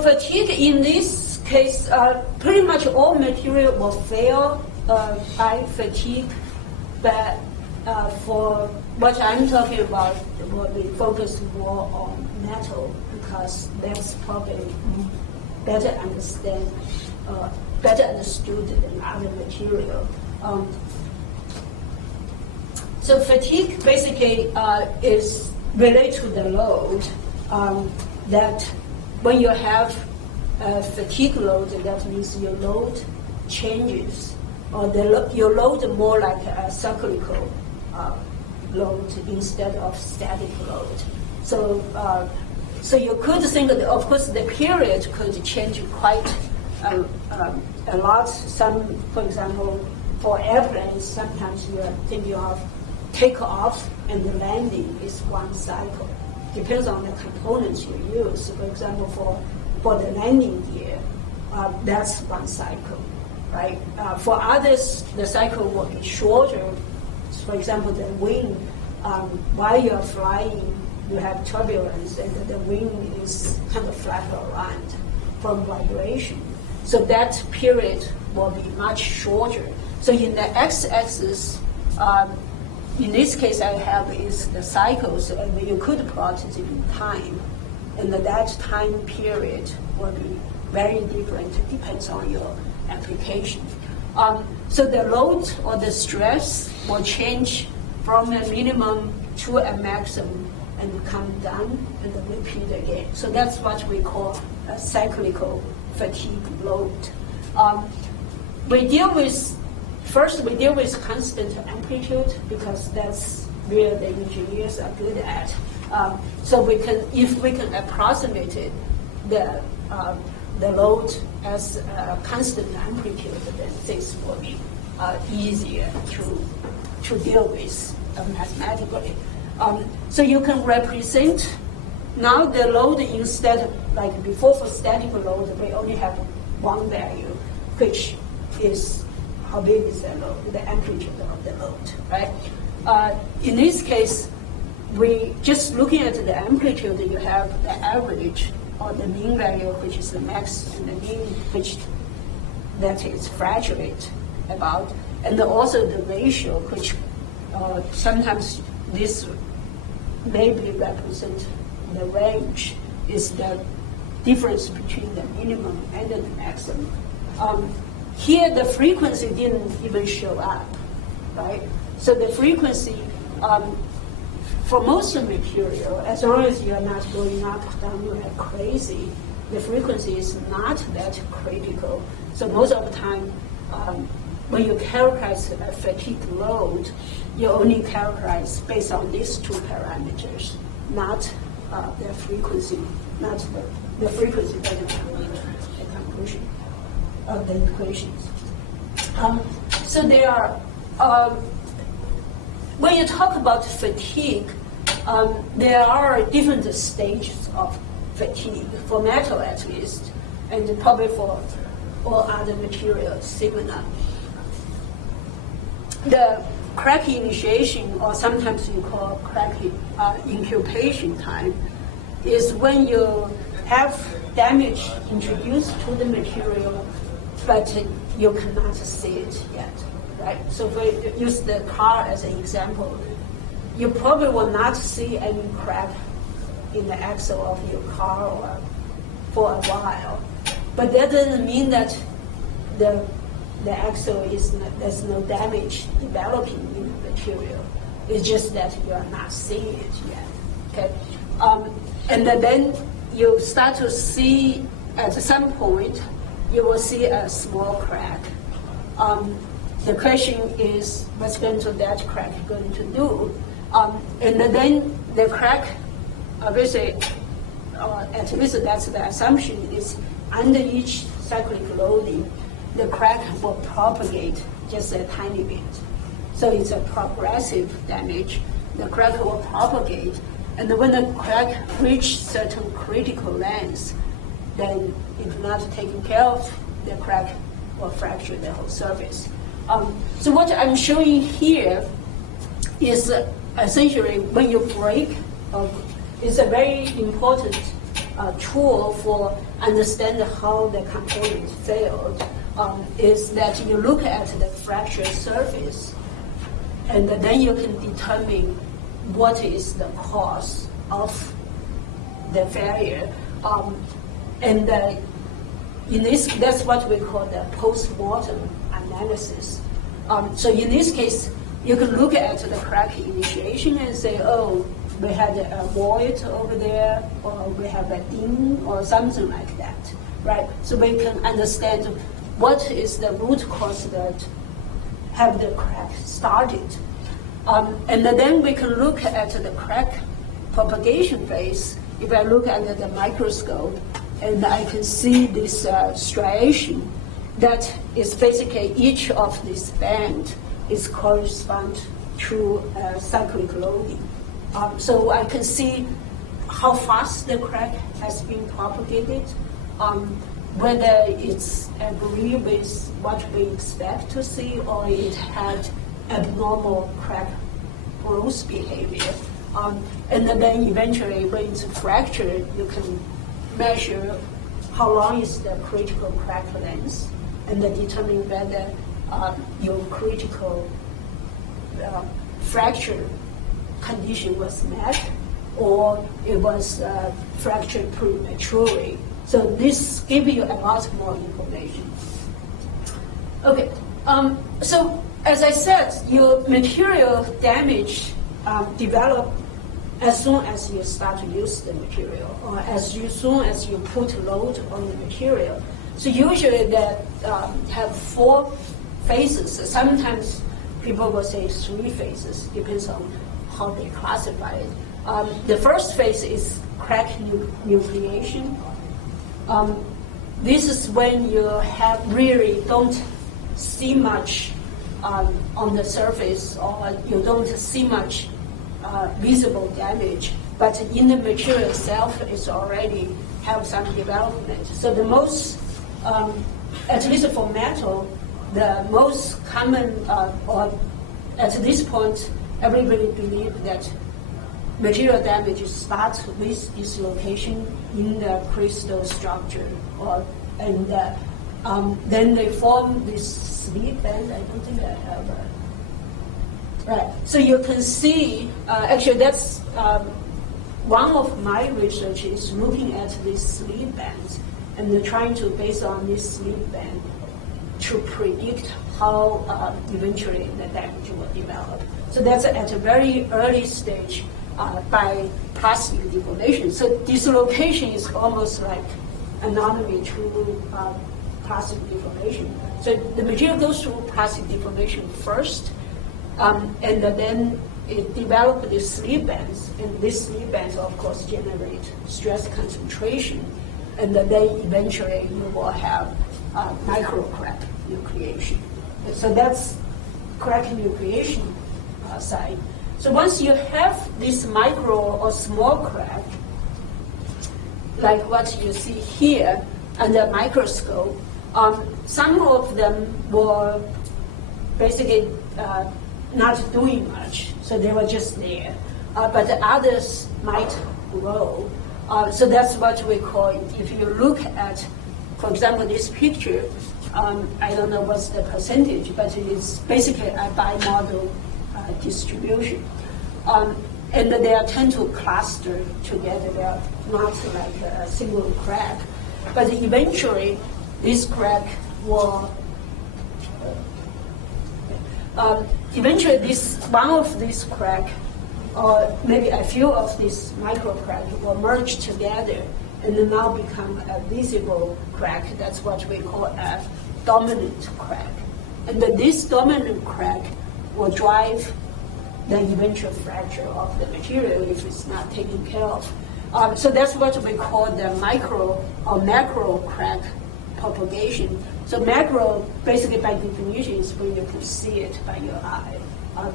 Fatigue in this case, pretty much all material will fail by fatigue, but for what I'm talking about, we focus more on metal because that's probably better understood than other material. So fatigue basically is related to the load that when you have a fatigue load, that means your load changes, or your load more like a cyclical load instead of static load. So you could think that, of course, the period could change quite a lot. For example, for airplanes, sometimes you are thinking of takeoff and the landing is one cycle. Depends on the components you use. For example, for the landing gear, that's one cycle, right? For others, the cycle will be shorter. For example, the wing, while you're flying, you have turbulence, and the wing is kind of flap around from vibration. So that period will be much shorter. So in the x-axis, in this case, I have is the cycles, and you could plot it in time, and that time period will be very different. It depends on your application. So the load or the stress will change from a minimum to a maximum and come down and then repeat again. So that's what we call a cyclical fatigue load. First, we deal with constant amplitude because that's where the engineers are good at. So if we can approximate it, the load as a constant amplitude, then things will be easier to deal with mathematically. So you can represent now the load instead of, like before for static load, we only have one value, which is how big is the load, the amplitude of the load, right? In this case, we just looking at the amplitude, you have the average or the mean value, which is the max, and the mean, which that is fluctuate about, and also the ratio, which sometimes this maybe represent the range, is the difference between the minimum and the maximum. Here, the frequency didn't even show up, right? So the frequency, for most of the material, as long as you're not going up, down, like crazy, the frequency is not that critical. So most of the time, when you characterize a fatigue load, you only characterize based on these two parameters, not the frequency, not the frequency doesn't come into the conclusion of the equations. So there are, when you talk about fatigue, there are different stages of fatigue, for metal at least, and probably for all other materials similar. The crack initiation, or sometimes you call crack incubation time, is when you have damage introduced to the material, but you cannot see it yet, right? So if we use the car as an example, you probably will not see any crack in the axle of your car or for a while. But that doesn't mean that the axle there's no damage developing in the material. It's just that you are not seeing it yet, okay? And then you start to see at some point, you will see a small crack. The question is, what's that crack going to do? And then the crack, obviously, at least that's the assumption, is under each cyclic loading, the crack will propagate just a tiny bit. So it's a progressive damage. The crack will propagate, and when the crack reaches certain critical length, then if not taken care of, the crack will fracture the whole surface. So what I'm showing here is essentially when you break, is a very important tool for understanding how the component failed is that you look at the fracture surface, and then you can determine what is the cause of the failure. And in this, that's what we call the post-mortem analysis. So in this case, you can look at the crack initiation and say, oh, we had a void over there, or we have a ding, or something like that, right? So we can understand what is the root cause that have the crack started. And then we can look at the crack propagation phase. If I look under the microscope, and I can see this striation, that is basically each of these band is correspond to cyclic loading. So I can see how fast the crack has been propagated, whether it's agree with what we expect to see, or it had abnormal crack growth behavior. And then eventually when it's fractured, you can measure how long is the critical crack length, and then determine whether your critical fracture condition was met, or it was fractured prematurely. So this gives you a lot more information. Okay, so as I said, your material damage develop as soon as you start to use the material, or soon as you put load on the material. So usually that have 4 phases. Sometimes people will say 3 phases, depends on how they classify it. The first phase is crack nucleation. This is when you really don't see much on the surface, or you don't see much visible damage, but in the material itself it's already have some development. So the most, at least for metal, the most common, or at this point, everybody believes that material damage starts with dislocation in the crystal structure, and then they form this slip band. I don't think I have a. Right. So you can see, actually that's one of my research is looking at these slip bands and trying to, based on this slip band, to predict how eventually the damage will develop. So that's at a very early stage by plastic deformation. So dislocation is almost like analogy to plastic deformation. So the material goes through plastic deformation first, and then it develops these slip bands, and these slip bands, of course, generate stress concentration, and then eventually you will have micro crack nucleation. And so that's crack nucleation side. So once you have this micro or small crack, like what you see here under microscope, some of them were basically not doing much, so they were just there. But the others might grow. So that's what we call it. If you look at, for example, this picture, I don't know what's the percentage, but it's basically a bimodal distribution. And they tend to cluster together. They are not like a single crack. But eventually, this crack will eventually one of these crack, or maybe a few of these micro crack will merge together and then now become a visible crack. That's what we call a dominant crack. And then this dominant crack will drive the eventual fracture of the material if it's not taken care of. So that's what we call the micro or macro crack propagation. So macro, basically by definition, is when you can see it by your eye.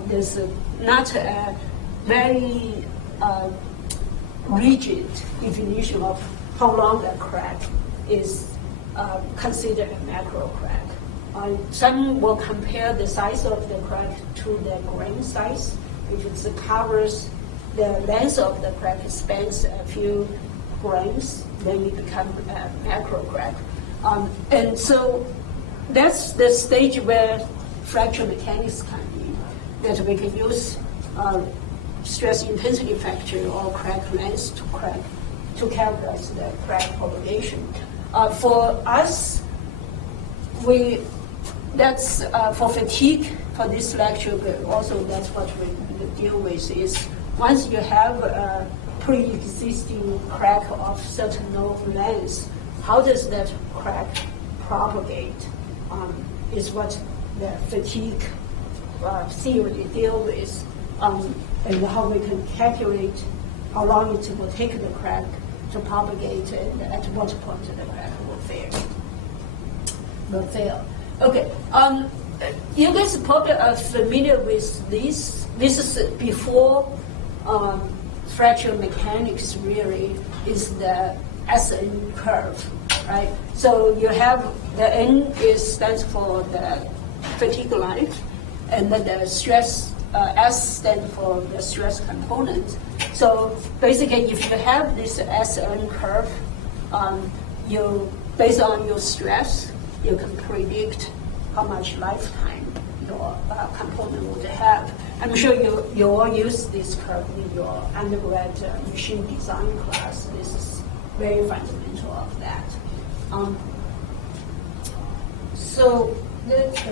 There's not a very rigid definition of how long a crack is considered a macro crack. Some will compare the size of the crack to the grain size. If it covers the length of the crack, spans a few grains, then it becomes a macro crack. And so that's the stage where fracture mechanics come in, that we can use stress intensity factor or crack length to characterize the crack propagation. For us, that's for fatigue for this lecture, but also that's what we deal with is once you have a pre-existing crack of certain length, how does that crack propagate is what the fatigue theory deal with, and how we can calculate how long it will take the crack to propagate and at what point the crack will fail. Okay, you guys probably are familiar with this. This is before fracture mechanics really is the SN curve, right? So you have the N stands for the fatigue life, and then the stress, S stands for the stress component. So basically, if you have this SN curve, you based on your stress, you can predict how much lifetime your component would have. I'm sure you all use this curve in your undergrad machine design class. This is very fundamental of that. So that's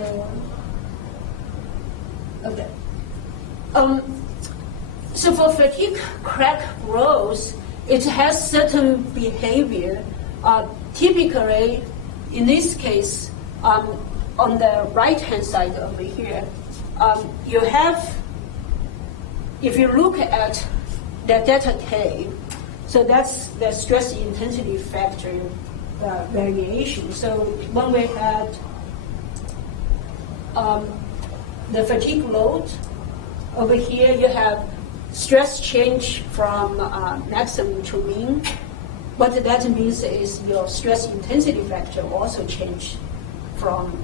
okay. So for fatigue crack growth, it has certain behavior. Typically, in this case, on the right-hand side over here, you have, if you look at the delta K, so that's the stress intensity factor variation. So when we had the fatigue load, over here you have stress change from maximum to mean. What that means is your stress intensity factor also changed from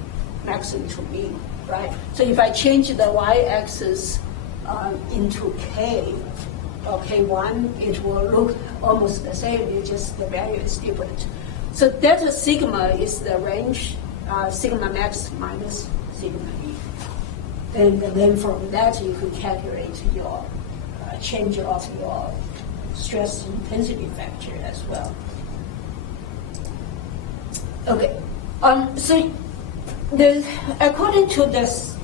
maximum to mean, right? So if I change the y-axis into K, or K1, it will look almost the same, it's just the value is different. So delta sigma is the range, sigma max minus sigma e. And then from that, you could calculate your change of your stress intensity factor as well. Okay, so according to this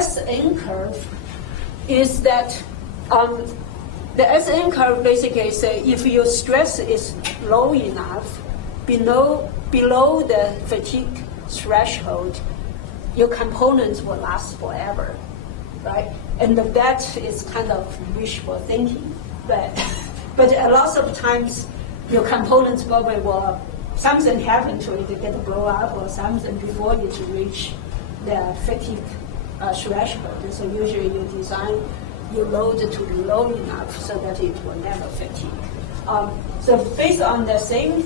SN curve, is that the SN curve basically say if your stress is low enough, below the fatigue threshold, your components will last forever, right? And that is kind of wishful thinking, but a lot of times your components probably will, something happen to it, they get blow up or something before you to reach the fatigue threshold. And so usually you design your load to be low enough so that it will never fatigue. So based on the same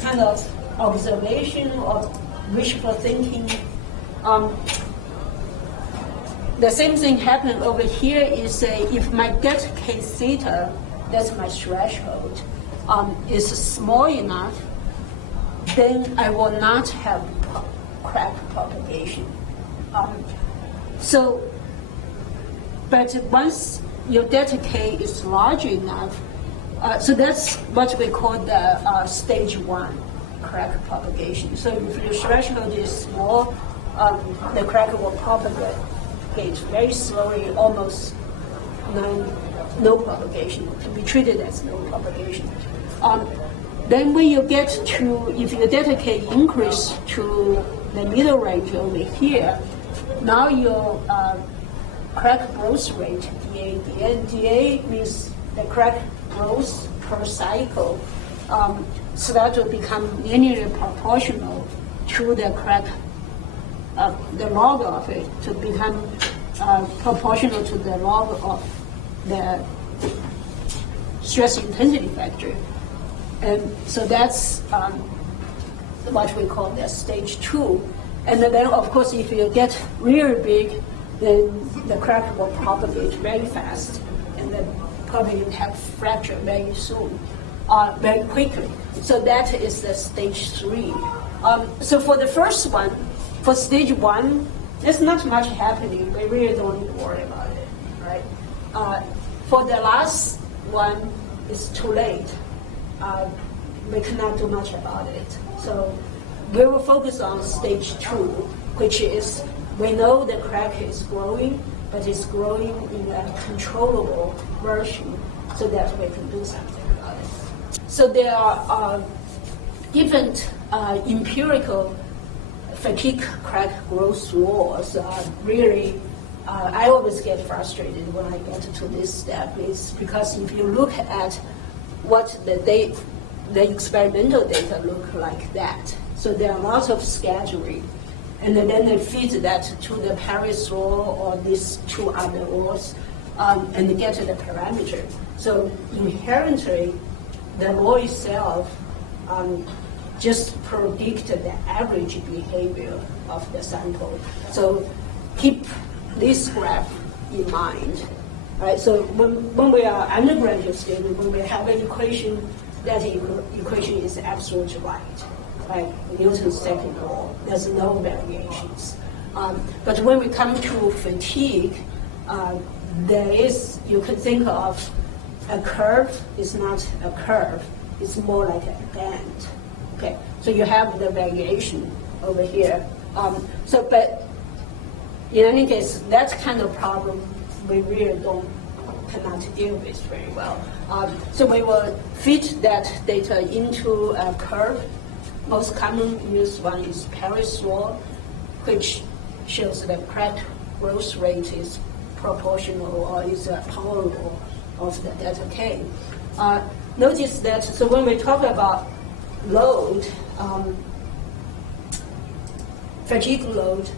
kind of observation or wishful thinking, the same thing happened over here is if my delta K theta, that's my threshold, is small enough, then I will not have crack propagation. But once your delta K is large enough, so that's what we call the stage 1 crack propagation. So if your threshold is small, the crack will propagate very slowly, almost no propagation, to be treated as no propagation. Then when you get to, if your delta K increase to the middle range over here, now your crack growth rate, DA means the crack growth per cycle, so that will become linearly proportional to the crack, the log of it, to become proportional to the log of the stress intensity factor. And so that's what we call the stage 2. And then, of course, if you get really big, then the crack will propagate very fast. And then probably have fracture very soon, very quickly. So that is the stage 3. So for the first one, for stage 1, there's not much happening. We really don't need to worry about it, right? For the last one, it's too late. We cannot do much about it. So we will focus on stage 2, which is we know the crack is growing, but it's growing in a controllable version so that we can do something about it. So there are different empirical fatigue crack growth laws. Really, I always get frustrated when I get to this step, is because if you look at what the experimental data look like that, so there are lots of scheduling, and then they feed that to the Paris law or these 2 other laws, and get the parameter. So inherently, the law itself just predict the average behavior of the sample. So keep this graph in mind, right? So when we are undergraduate students, when we have an equation, that equation is absolutely right? Newton's second law, there's no variations. But when we come to fatigue, you could think of a curve is not a curve, it's more like a band. Okay, so you have the variation over here. But in any case, that kind of problem we really cannot deal with very well. So we will fit that data into a curve. Most common used one is Paris law, which shows that crack growth rate is proportional or is a power law of the delta K. Notice that, so when we talk about load, fatigue load,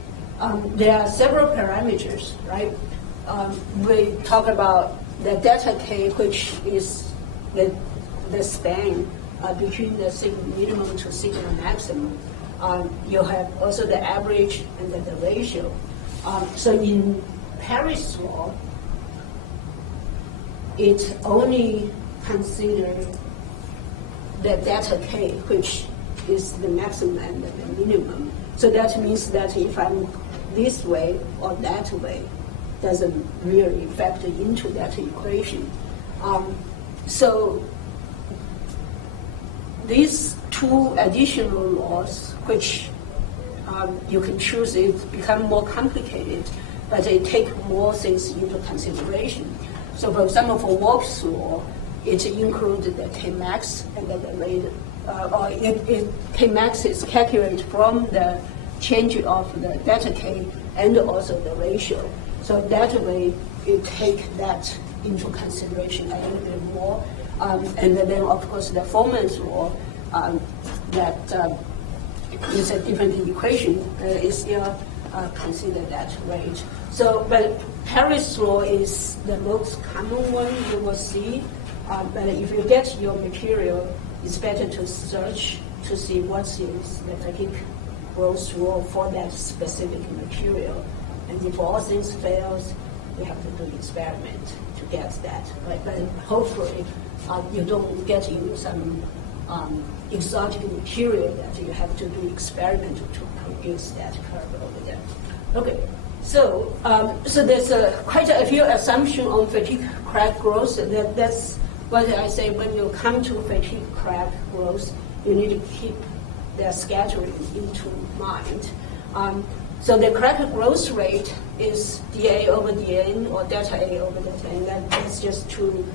there are several parameters, right? We talk about the delta K, which is the span between the sigma minimum to sigma maximum. You have also the average and then the ratio. So in Paris law, it only considers the delta K, which is the maximum and the minimum. So that means that if I'm this way or that way, doesn't really factor into that equation. So these 2 additional laws, which you can choose, it become more complicated, but they take more things into consideration. So for example, for Wolff's law, it includes the Kmax and the rate, Kmax is calculated from the change of the delta K and also the ratio. So that way, you take that into consideration a little bit more. And then, of course, the Foreman's law that is a different equation is still considered that rate. So, but Paris law is the most common one you will see. But if you get your material, it's better to search to see what is the fatigue growth law for that specific material. And if all things fails, you have to do experiment to get that. Right? But hopefully, you don't get into some exotic material that you have to do experiment to produce that curve over there. Okay, so there's quite a few assumptions on fatigue crack growth. That's what I say when you come to fatigue crack growth, you need to keep the scheduling into mind. So the crack growth rate is dA over dN or delta A over delta N. That's just 2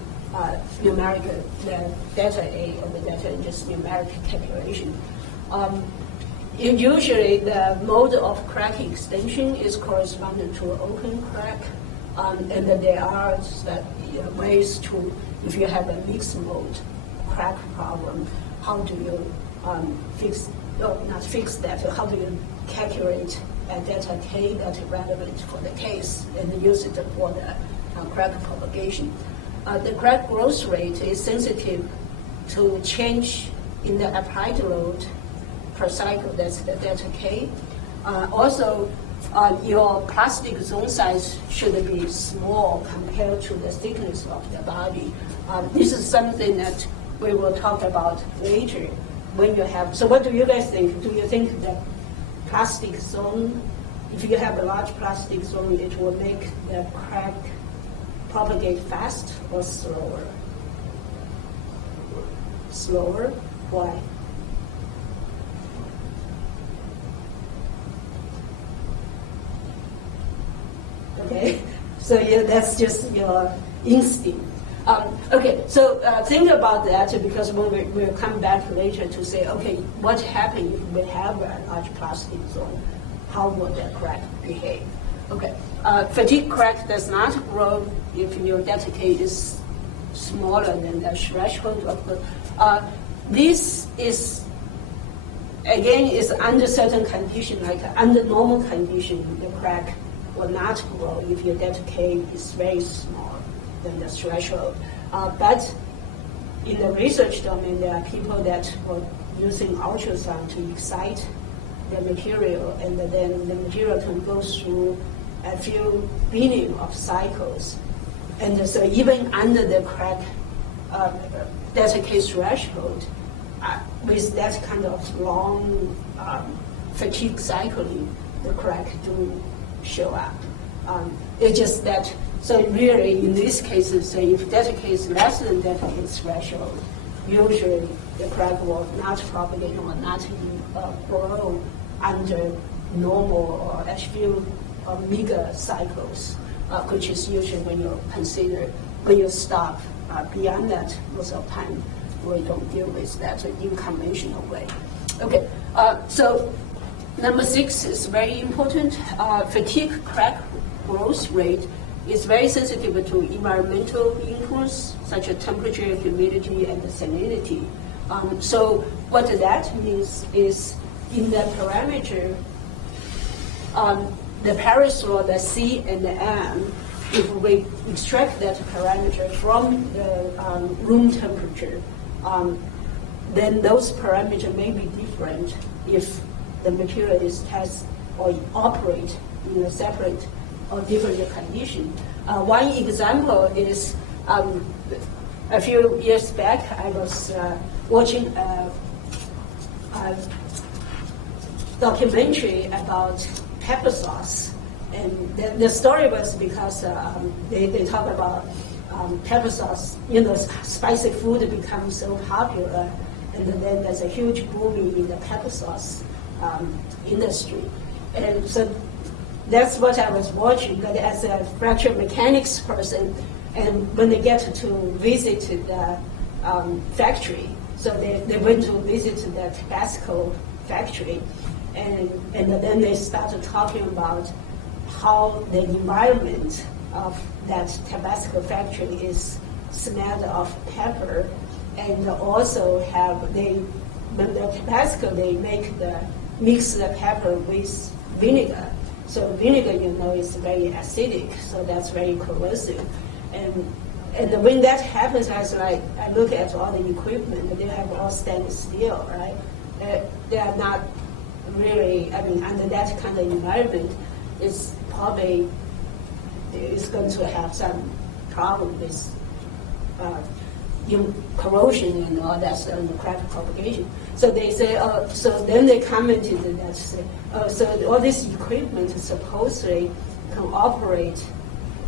numeric, the delta A over delta N, just numeric calculation. Usually the mode of crack extension is corresponding to open crack, and then there are ways to, if you have a mixed mode crack problem, how do you how do you calculate a delta K that is relevant for the case and use it for the crack propagation. The crack growth rate is sensitive to change in the applied load per cycle, that's the delta K. Also, your plastic zone size should be small compared to the thickness of the body. This is something that we will talk about later when you have. So what do you guys think? Do you think that plastic zone, if you have a large plastic zone, it will make the crack propagate fast or slower? Slower? Why? Okay, so yeah, that's just your instinct. Okay, so think about that, because when we'll come back later to say, okay, what happens if we have a large plastic zone? How will the crack behave? Okay, fatigue crack does not grow if your delta K is smaller than the threshold of the. This is, again, is under certain condition, like under normal condition, the crack will not grow if your delta K is very small than the threshold. But in the research domain, there are people that were using ultrasound to excite the material, and then the material can go through a few billion of cycles. And so even under the crack delta K threshold, with that kind of long fatigue cycling, the crack do show up. It's just that, so really in these cases, say if delta K is less than delta K threshold, usually the crack will not propagate or not grow under normal or a few mega cycles, which is usually when you consider, when you stop beyond that most of the time, we don't deal with that in conventional way. Okay, so number 6 is very important. Fatigue crack growth rate is very sensitive to environmental influence, such as temperature, humidity, and salinity. So what that means is in the parameter, the Paris law, the C and the M, if we extract that parameter from the room temperature, then those parameters may be different if the material is tested or operate in a separate or different condition. One example is a few years back, I was watching a documentary about pepper sauce. And the story was because they talk about pepper sauce, spicy food becomes so popular, and then there's a huge booming in the pepper sauce industry. And so that's what I was watching, but as a fracture mechanics person, and when they get to visit the factory, so they went to visit the Tabasco factory, and then they started talking about how the environment of that Tabasco factory is smelled of pepper, and also when the Tabasco, they mix the pepper with vinegar. So vinegar, is very acidic, so that's very corrosive. And when that happens, I look at all the equipment, they have all stainless steel, right? They are not really, under that kind of environment, it's probably is going to have some problem with corrosion and all that, and the crack propagation. So they say, so then they commented that, so all this equipment supposedly can operate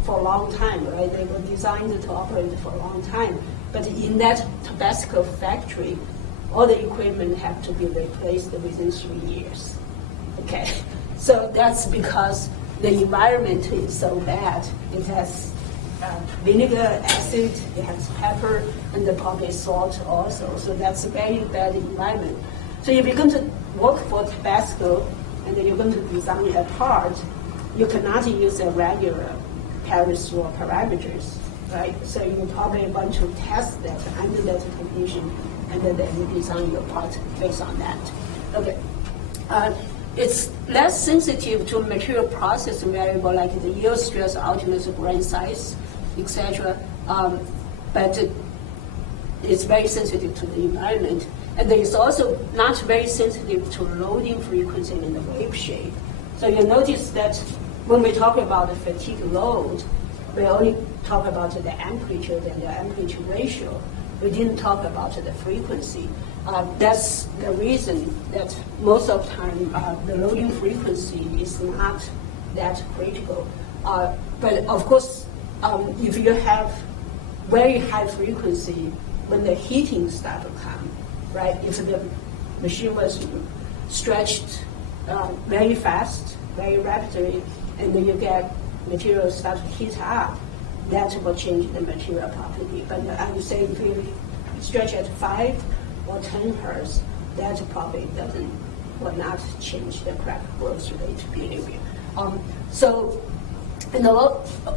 for a long time, right? They were designed to operate for a long time. But in that Tabasco factory, all the equipment have to be replaced within 3 years. Okay, so that's because the environment is so bad. It has vinegar, acid, it has pepper, and probably salt also. So that's a very bad environment. So if you're going to work for Tabasco and then you're going to design a part, you cannot use a regular Paris law parameters, right? So you probably want to test that under that condition, and then you design your part based on that. Okay. It's less sensitive to material process variable like the yield stress, ultimate grain size, etc. But it's very sensitive to the environment. And it's also not very sensitive to loading frequency and the wave shape. So you notice that when we talk about the fatigue load, we only talk about the amplitude and the amplitude ratio. We didn't talk about the frequency. That's the reason that most of the time the loading frequency is not that critical. But of course, if you have very high frequency, when the heating start to come, right? If the machine was stretched very fast, very rapidly, and then you get material start to heat up, that will change the material property. But I would say if you stretch at 5 or 10 hertz, that probably will not change the crack growth rate behavior. So,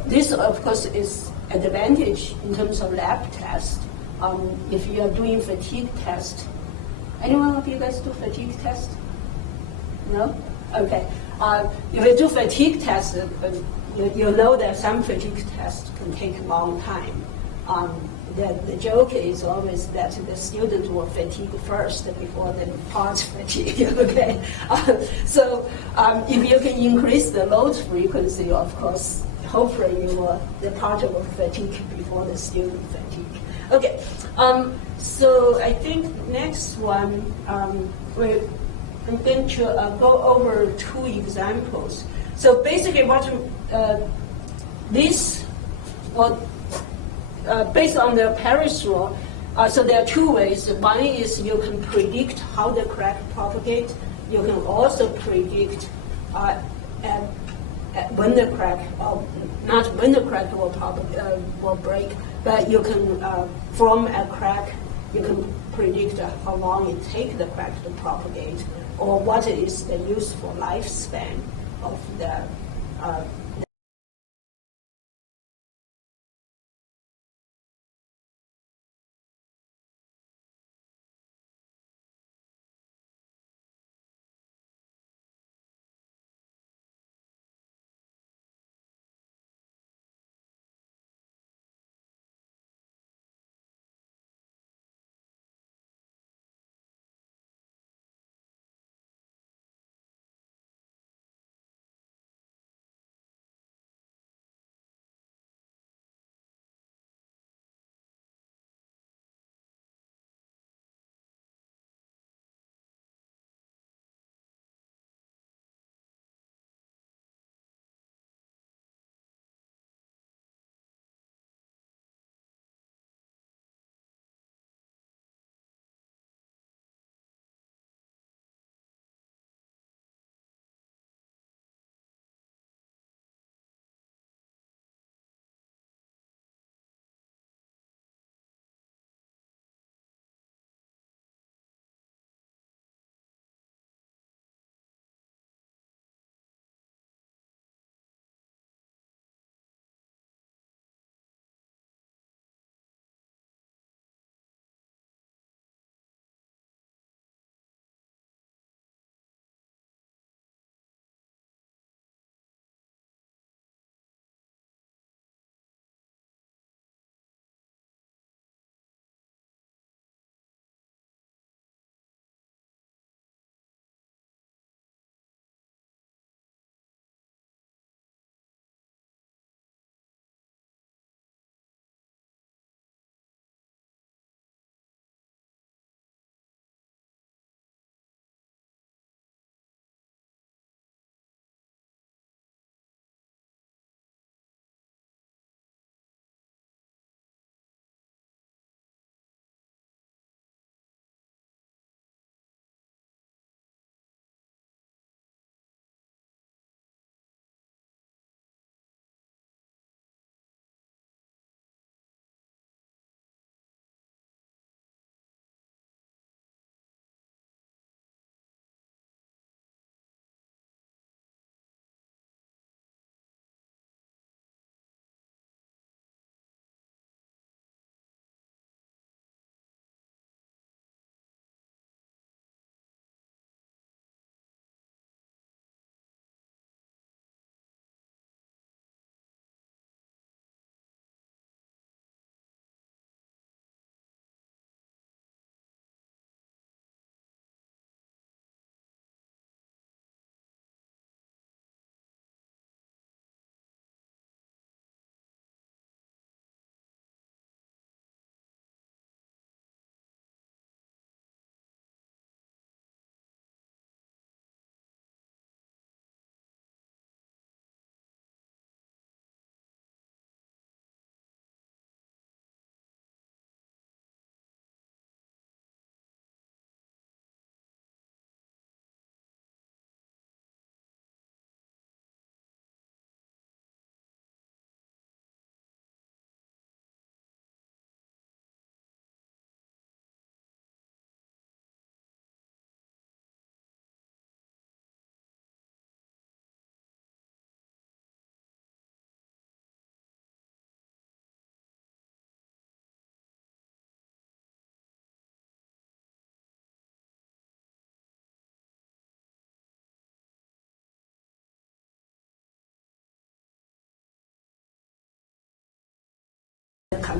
this of course is an advantage in terms of lab test. If you are doing fatigue test, anyone of you guys do fatigue test? No? Okay. If you do fatigue test, you know that some fatigue tests can take a long time. The joke is always that the student will fatigue first before the part fatigue. Okay, so if you can increase the load frequency, of course, hopefully the part will fatigue before the student fatigue. Okay, so I think next one I'm going to go over 2 examples. So basically, what this based on the Paris law, so there are 2 ways. One is you can predict how the crack propagates. You can also predict when the crack, not when the crack will break, but you can, from a crack, you can predict how long it takes the crack to propagate, or what is the useful lifespan of the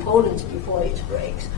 component before it breaks.